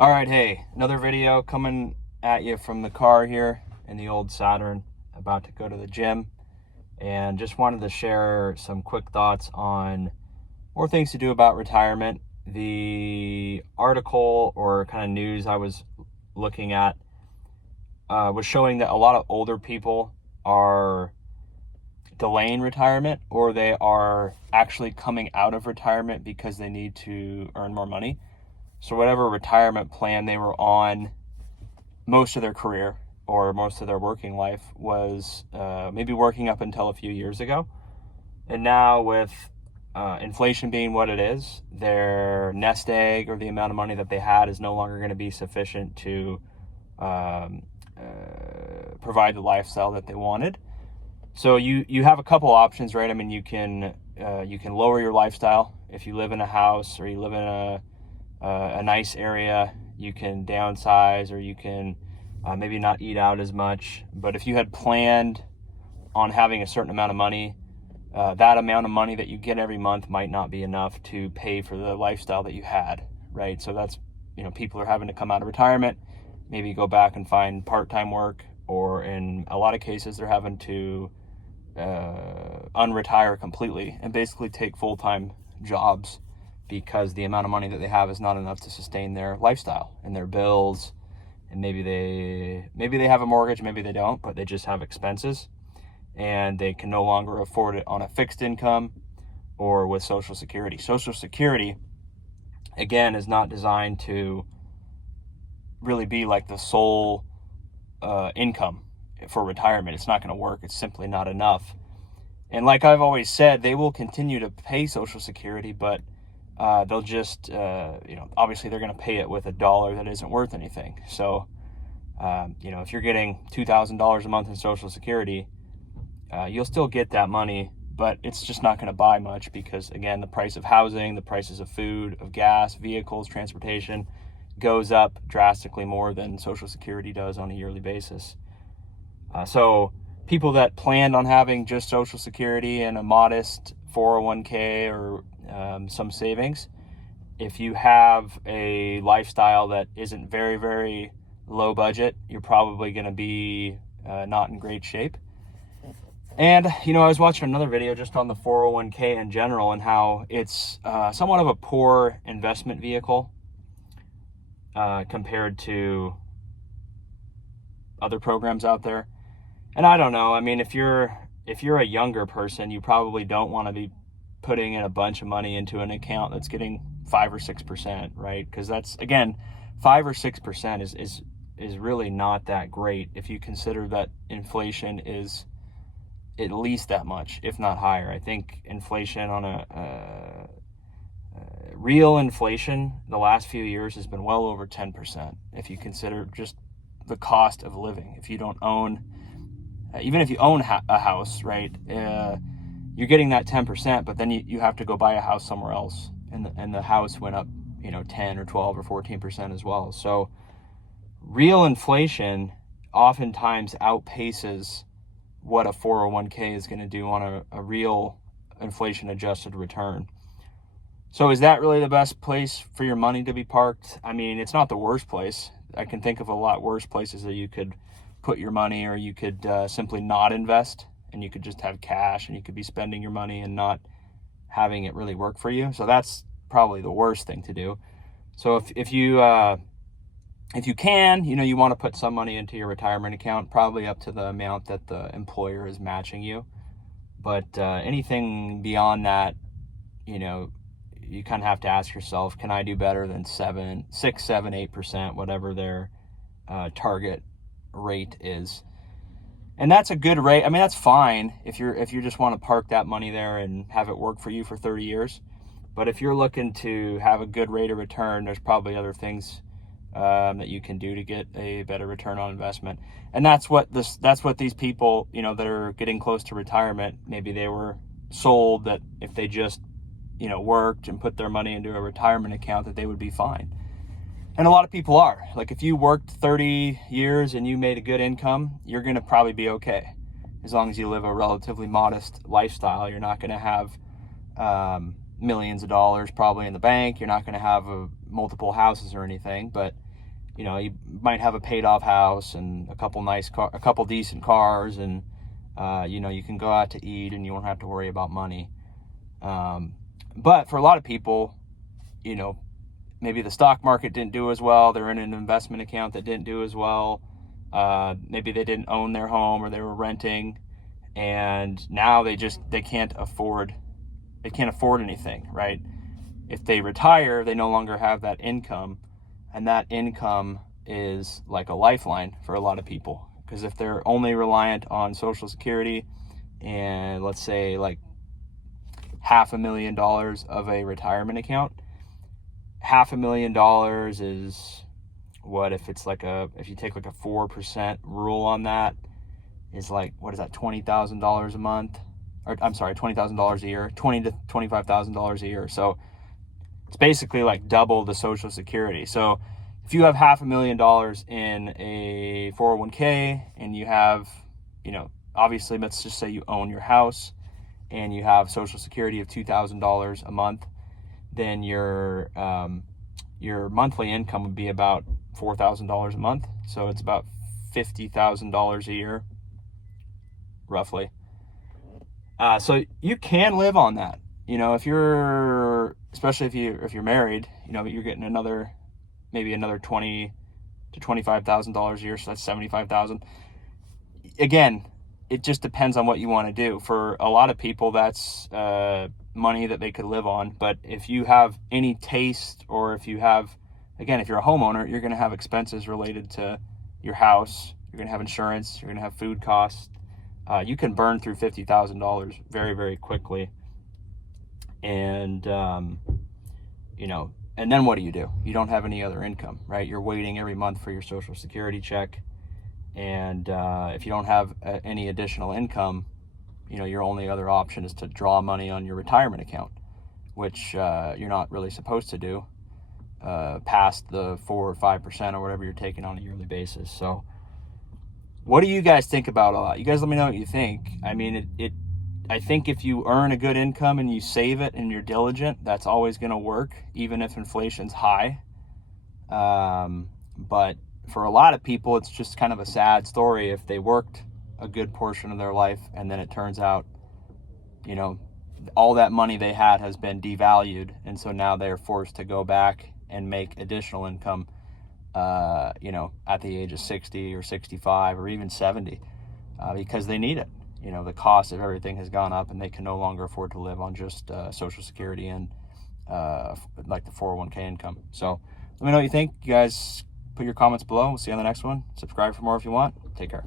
All right, hey, another video coming at you from the car here in the old Saturn, about to go to the gym, and just wanted to share some quick thoughts on more things to do about retirement. The article or kind of news I was looking at was showing that a lot of older people are delaying retirement, or they are actually coming out of retirement because they need to earn more money. So whatever retirement plan they were on most of their career or most of their working life was maybe working up until a few years ago. And now with inflation being what it is, their nest egg or the amount of money that they had is no longer going to be sufficient to provide the lifestyle that they wanted. So you have a couple options, right? I mean, you can lower your lifestyle. If you live in a house or you live in a nice area, you can downsize, or you can maybe not eat out as much. But if you had planned on having a certain amount of money, that amount of money that you get every month might not be enough to pay for the lifestyle that you had, right? So that's, people are having to come out of retirement, maybe go back and find part-time work, or in a lot of cases, they're having to unretire completely and basically take full-time jobs, because the amount of money that they have is not enough to sustain their lifestyle and their bills. And maybe they have a mortgage, maybe they don't, but they just have expenses, and they can no longer afford it on a fixed income or with Social Security. Social Security, again, is not designed to really be like the sole income for retirement. It's not going to work. It's simply not enough. And like I've always said, they will continue to pay Social Security, but they'll just, obviously they're going to pay it with a dollar that isn't worth anything. So, if you're getting $2,000 a month in Social Security, you'll still get that money, but it's just not going to buy much, because, again, the price of housing, the prices of food, of gas, vehicles, transportation goes up drastically more than Social Security does on a yearly basis. So people that planned on having just Social Security and a modest 401k or some savings, if you have a lifestyle that isn't very, very low budget, you're probably going to be not in great shape. And, I was watching another video just on the 401k in general, and how it's somewhat of a poor investment vehicle compared to other programs out there. And I don't know. I mean, if you're a younger person, you probably don't want to be putting in a bunch of money into an account that's getting 5 or 6%, right? Because that's, again, 5 or 6% is really not that great if you consider that inflation is at least that much, if not higher. I think inflation on a real inflation the last few years has been well over 10%. If you consider just the cost of living, if you don't own, even if you own a house, right? You're getting that 10%, but then you have to go buy a house somewhere else, and the house went up, 10 or 12 or 14% as well. So real inflation oftentimes outpaces what a 401k is going to do on a real inflation adjusted return. So is that really the best place for your money to be parked? I mean, it's not the worst place. I can think of a lot worse places that you could put your money, or you could simply not invest, and you could just have cash, and you could be spending your money and not having it really work for you. So that's probably the worst thing to do. So if you can, you want to put some money into your retirement account, probably up to the amount that the employer is matching you. But anything beyond that, you kind of have to ask yourself, can I do better than 6, 7, 8%, whatever their target rate is? And that's a good rate. I mean, that's fine if you just want to park that money there and have it work for you for 30 years. But if you're looking to have a good rate of return, there's probably other things that you can do to get a better return on investment. And that's what these people, that are getting close to retirement, maybe they were sold that if they just, worked and put their money into a retirement account, that they would be fine. And a lot of people are. Like, if you worked 30 years and you made a good income, you're going to probably be okay. As long as you live a relatively modest lifestyle, you're not going to have millions of dollars probably in the bank. You're not going to have multiple houses or anything, but you might have a paid off house and a couple decent cars, and you can go out to eat and you won't have to worry about money. But for a lot of people, maybe the stock market didn't do as well. They're in an investment account that didn't do as well. Maybe they didn't own their home, or they were renting, and now they can't afford anything, right? If they retire, they no longer have that income, and that income is like a lifeline for a lot of people. Because if they're only reliant on Social Security and let's say like $500,000 of a retirement account, $500,000 is what, if you take like a 4% rule on that, is like, what is that, $20,000 a month? Or I'm sorry, $20,000 a year, $20,000 to $25,000 a year. So it's basically like double the Social Security. So if you have $500,000 in a 401k, and you have, obviously, let's just say you own your house and you have Social Security of $2,000 a month, then your monthly income would be about $4,000 a month. So it's about $50,000 a year, roughly. So you can live on that. Especially if you're married, you're getting maybe another $20,000 to $25,000 a year. So that's $75,000. Again, it just depends on what you want to do. For a lot of people, that's money that they could live on. But if you have any taste, or if you're a homeowner, you're going to have expenses related to your house. You're going to have insurance. You're going to have food costs. You can burn through $50,000 very, very quickly. And, and then what do? You don't have any other income, right? You're waiting every month for your Social Security check. And if you don't have any additional income, your only other option is to draw money on your retirement account, which you're not really supposed to do past the 4 or 5% or whatever you're taking on a yearly basis. So what do you guys think about all that? You guys let me know what you think. I mean, I think if you earn a good income and you save it and you're diligent, that's always going to work, even if inflation's high. But for a lot of people, it's just kind of a sad story if they worked a good portion of their life and then it turns out, all that money they had has been devalued. And so now they're forced to go back and make additional income, at the age of 60 or 65 or even 70, because they need it. The cost of everything has gone up and they can no longer afford to live on just Social Security and like the 401k income. So let me know what you think. You guys put your comments below. We'll see you on the next one. Subscribe for more if you want. Take care.